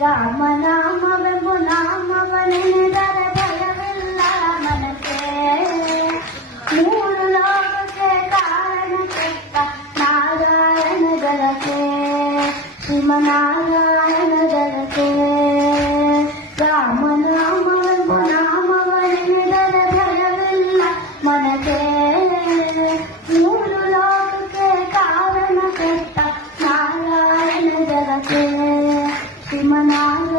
ರಾಮನಾಮವೆಂಬು ನಾಮವನೆನೆದರೆ ಭಯವಿಲ್ಲ ಮನಕ್ಕೆ. ಮೂರು ಲೋಕಕ್ಕೆ ಕಾರಣ ಕೆಟ್ಟ ನಾರಾಯಣ ಜಲಕ್ಕೆ, ಶ್ರೀಮನಾರಾಯಣ ಜಲಕ್ಕೆ. ರಾಮನಾಮವೆಂಬು ನಾಮವನೆನೆದರೆ ಭಯವಿಲ್ಲ ಮನಕ್ಕೆ. ಮೂರು ಲೋಕಕ್ಕೆ ಕಾರಣ ಕೆಟ್ಟ ನಾರಾಯಣ ಜಲಕ್ಕೆ, ಶ್ರೀಮನಾರಾಯಣ